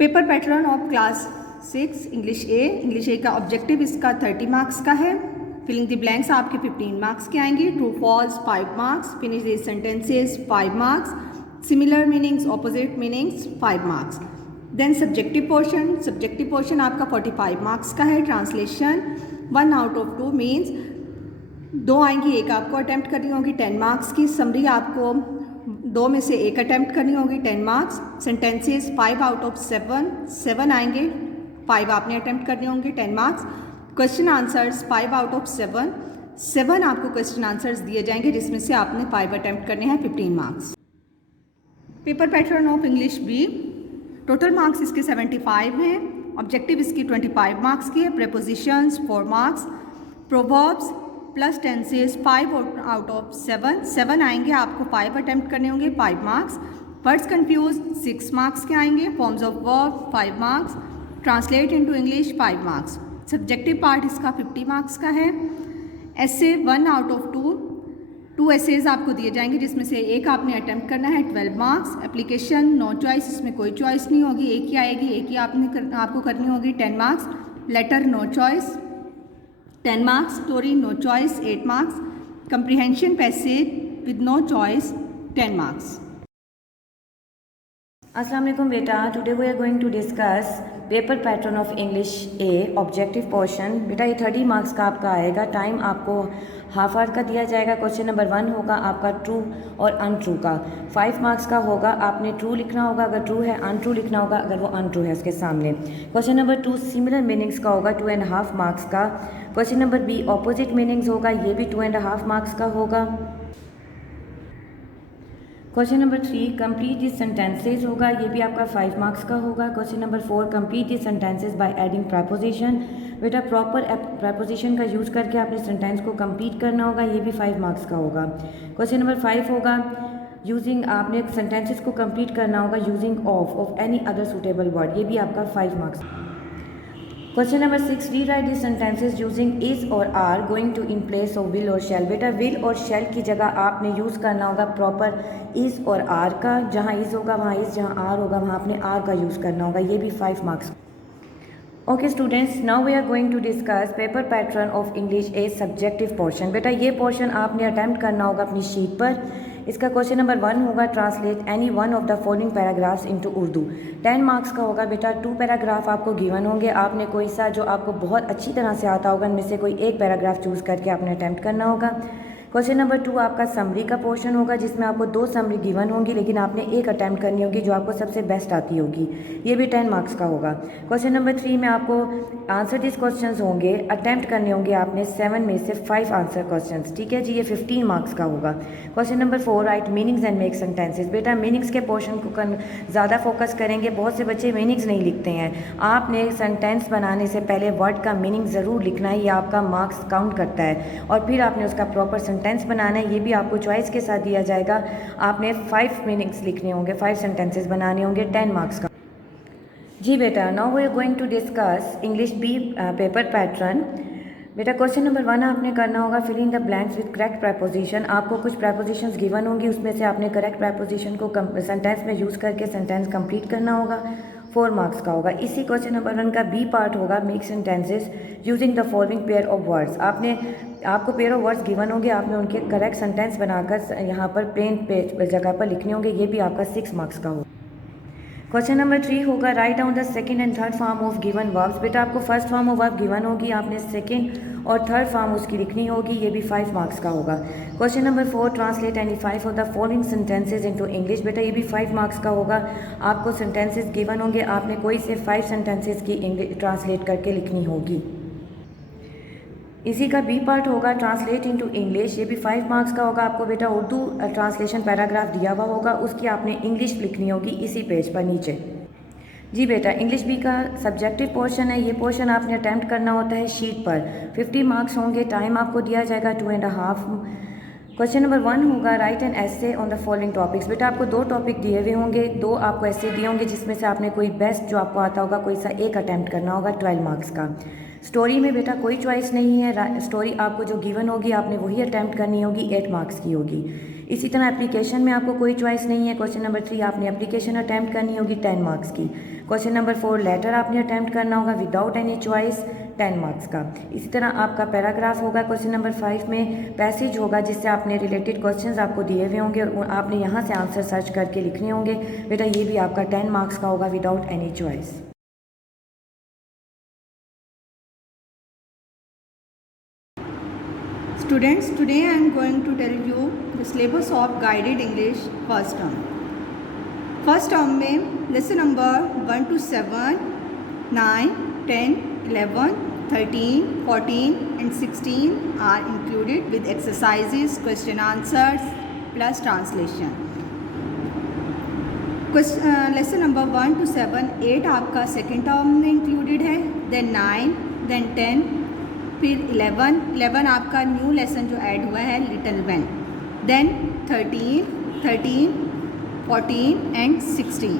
Paper pattern of class 6 English A का objective इसका 30 marks का है। फिलिंग द ब्लैंक्स आपके 15 मार्क्स के आएंगे। True false 5 marks, finish the sentences 5 marks, similar meanings opposite meanings 5 marks. Then subjective portion आपका 45 marks का है। ट्रांसलेशन 1 आउट ऑफ 2 मीन्स 2 आएंगी, एक आपको अटैम्प्ट करनी होगी 10 मार्क्स की। समरी आपको 2 में से 1 अटैम्प्ट करनी होगी 10 मार्क्स। सेंटेंसेस 5 आउट ऑफ 7 आएंगे, 5 आपने अटैम्प्ट करने होंगे 10 marks. Question answers 5 out of 7 आपको क्वेश्चन आंसर्स दिए जाएंगे जिसमें से आपने 5 अटैम्प्ट करने हैं 15 marks. Paper pattern of English B, total marks इसके 75 हैं। ऑब्जेक्टिव इसकी 25 मार्क्स की है। Prepositions 4 marks, proverbs plus tenses 5 out of 7 आएंगे, आपको 5 अटैम्प्ट करने होंगे 5 मार्क्स। वर्ड्स कंफ्यूज 6 मार्क्स के आएंगे। Forms of verb 5 marks, translate into English 5 marks. Subjective part इसका 50 मार्क्स का है। एसे 1 आउट ऑफ 2 एसेज आपको दिए जाएंगे जिसमें से 1 आपने अटैम्प्ट करना है 12 मार्क्स। एप्लीकेशन नो चॉइस, इसमें कोई चॉइस नहीं होगी, एक ही आएगी, एक ही आपको करनी होगी 10 marks. Letter no choice 10 marks. Story no choice 8 marks. Comprehension passage with no choice 10 marks. अस्सलाम वालेकुम बेटा, today we are going to discuss paper pattern of English A objective portion. बेटा ये 30 मार्क्स का आपका आएगा। टाइम आपको हाफ आवर का दिया जाएगा। क्वेश्चन नंबर 1 होगा आपका ट्रू और अनट्रू का। 5 मार्क्स का होगा, आपने ट्रू लिखना होगा अगर ट्रू है, अनट्रू लिखना होगा अगर वो अनट्रू है उसके सामने। क्वेश्चन नंबर 2 सिमिलर मीनिंग्स का होगा, 2.5 मार्क्स का। Question number B opposite meanings होगा, ये भी 2.5 मार्क्स का होगा। Question number 3 complete this sentences होगा, ये भी आपका 5 मार्क्स का होगा। Question number 4 complete this sentences by adding preposition. बेटा प्रॉपर प्रपोजिशन का यूज़ करके आपने सेंटेंस को कंप्लीट करना होगा, ये भी 5 मार्क्स का होगा। क्वेश्चन नंबर 5 होगा यूजिंग, आपने सेंटेंसेस को कंप्लीट करना होगा using of any other suitable word, ये भी आपका 5 marks. Question number 6 rewrite this sentences using is और are going to in place of will और शैल। बेटा विल और शैल की जगह आपने यूज़ करना होगा प्रॉपर इज और आर का। जहाँ इज होगा वहाँ इज, जहाँ आर होगा वहाँ आपने आर का यूज़ करना होगा, ये भी 5 marks. Okay students, now we are going to discuss paper pattern of English A subjective portion. बेटा ये पोर्शन आपने अटैम्प्ट करना होगा अपनी शीट पर। इसका क्वेश्चन नंबर 1 होगा translate any one of the following paragraphs into Urdu. 10 marks का होगा। बेटा 2 पैराग्राफ आपको गिवन होंगे, आपने कोई सा जो आपको बहुत अच्छी तरह से आता होगा उनमें से कोई एक पैराग्राफ चूज़ करके आपने अटैम्प्ट करना होगा। क्वेश्चन नंबर 2 आपका समरी का पोर्शन होगा जिसमें आपको 2 समरी गिवन होंगी लेकिन आपने एक अटैम्प्ट करनी होगी जो आपको सबसे बेस्ट आती होगी, ये भी 10 मार्क्स का होगा। क्वेश्चन नंबर 3 में आपको आंसर दिस क्वेश्चंस होंगे, अटैम्प्ट करने होंगे आपने 7 में से 5 आंसर क्वेश्चंस, ठीक है जी, ये 15 मार्क्स का होगा। Question number 4 right meanings and make sentences. बेटा मीनिंग्स के पोर्शन को ज़्यादा फोकस करेंगे, बहुत से बच्चे मीनिंग्स नहीं लिखते हैं। आपने सेंटेंस बनाने से पहले वर्ड का मीनिंग ज़रूर लिखना है, ये आपका मार्क्स काउंट करता है। और फिर आपने उसका प्रॉपर सेंटेंस बनाना है, ये भी आपको चॉइस के साथ दिया जाएगा। आपने 5 मीनिंग्स लिखने होंगे, 5 सेंटेंसेस बनाने होंगे, 10 मार्क्स का। जी बेटा now we are going to discuss English B paper pattern. बेटा क्वेश्चन नंबर 1 आपने करना होगा fill in the blanks with correct preposition. आपको कुछ प्रपोजिशंस गिवन होंगी, उसमें से आपने करेक्ट प्रपोजिशन को सेंटेंस में यूज़ करके सेंटेंस कंप्लीट करना होगा, 4 मार्क्स का होगा। इसी क्वेश्चन नंबर 1 का बी पार्ट होगा make sentences using the following pair of words. आपको पेयर ऑफ वर्ड्स गिवन होंगे, आपने उनके करेक्ट सेंटेंस बनाकर यहाँ पर प्लेन पेज जगह पर लिखने होंगे, ये भी आपका 6 मार्क्स का होगा। क्वेश्चन नंबर 3 होगा write down the second and third form of given verbs. बेटा आपको first form of verb given होगी, आपने सेकंड और थर्ड फॉर्म उसकी लिखनी होगी, ये भी 5 मार्क्स का होगा। Question number 4 translate any 5 of the following sentences into English. बेटा ये भी 5 मार्क्स का होगा। आपको सेंटेंसेज गिवन होंगे, आपने कोई से 5 सेंटेंसेज की इंग्लिश ट्रांसलेट करके लिखनी होगी। इसी का बी पार्ट होगा ट्रांसलेट इनटू इंग्लिश, ये भी 5 मार्क्स का होगा। आपको बेटा उर्दू ट्रांसलेशन पैराग्राफ दिया हुआ होगा, उसकी आपने इंग्लिश लिखनी होगी इसी पेज पर नीचे। जी बेटा इंग्लिश बी का सब्जेक्टिव पोर्शन है, ये पोर्शन आपने अटैम्प्ट करना होता है शीट पर। 50 मार्क्स होंगे, टाइम आपको दिया जाएगा 2.5। क्वेश्चन नंबर 1 होगा right an essay on the following topics. बेटा आपको 2 टॉपिक दिए हुए होंगे, 2 आपको ऐसे दिए होंगे जिसमें से आपने कोई बेस्ट जो आपको आता होगा कोई सा एक अटैम्प्ट करना होगा, 12 मार्क्स का। स्टोरी में बेटा कोई चॉइस नहीं है, स्टोरी आपको जो गिवन होगी आपने वही अटैम्प्ट करनी होगी, 8 मार्क्स की होगी। इसी तरह एप्लीकेशन में आपको कोई चॉइस नहीं है। क्वेश्चन नंबर 3 आपने एप्लीकेशन अटैम्प्ट करनी होगी 10 मार्क्स की। क्वेश्चन नंबर 4 लेटर आपने अटैम्प्ट करना होगा विदाउट एनी चॉइस 10 मार्क्स का। इसी तरह आपका पैराग्राफ होगा क्वेश्चन नंबर 5 में, पैसेज होगा जिससे आपने रिलेटेड क्वेश्चंस आपको दिए हुए होंगे और आपने यहाँ से आंसर सर्च करके लिखने होंगे। बेटा ये भी आपका 10 मार्क्स का होगा without any choice. Students, today I am going to tell you the syllabus of guided English first term. First term में lesson number 1 to 7, 9, 10, 11, 13, 14 and 16 are included with exercises, question answers plus translation. Lesson number 1 to 7, 8 आपका second term में included है, then 9, then 10, फिर 11 आपका new lesson जो add हुआ है little one, then 13, 14 and 16।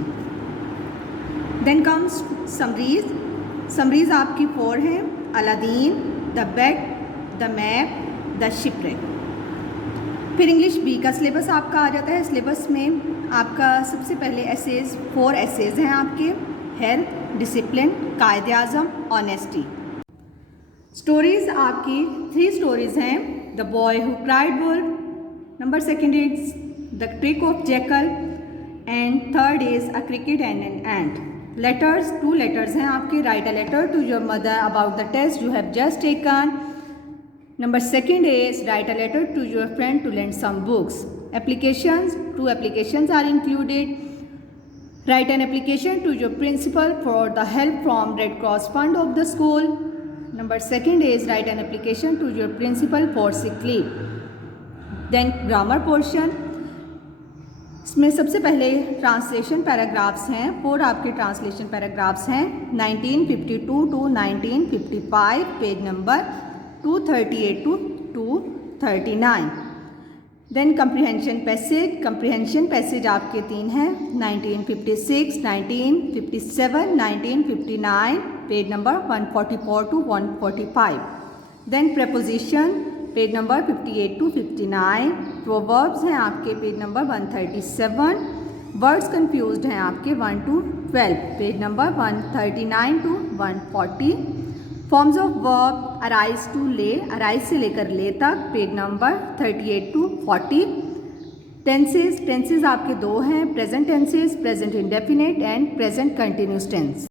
Then comes summaries आपकी 4 हैं, Aladdin, the bed, the map, the shipwreck. फिर इंग्लिश बी का सिलेबस आपका आ जाता है। सिलेबस में आपका सबसे पहले एसेज 4 एसेज हैं आपके, हेल्थ, डिसिप्लिन, कायदे आज़म, ऑनेस्टी। स्टोरीज आपकी 3 स्टोरीज हैं, the boy who cried wolf, number 2 is the trick of jackal and 3rd is a cricket and an ant. Letters 2 letters हैं आपके, write a letter to your mother about the test you have just taken. Number 2 is write a letter to your friend to lend some books. Applications 2 applications are included, write an application to your principal for the help from red cross fund of the school. Number 2 is write an application to your principal for sick leave. Then grammar portion, इसमें सबसे पहले translation paragraphs हैं, 4 आपके translation paragraphs हैं, 1952 to 1955, page number 238 to 239। Then comprehension passage आपके 3 हैं, 1956, 1957, 1959, page number 144 to 145। Then preposition page number 58 to 59। Proverbs हैं आपके पेज नंबर 137। वर्ड्स कंफ्यूज्ड हैं आपके 1 to 12, page number 139 to 140। Forms of verb arise to lay, arise से लेकर ले तक, पेज नंबर 38 टू 40। टेंसेज आपके 2 हैं, present tenses, present indefinite and present continuous tense.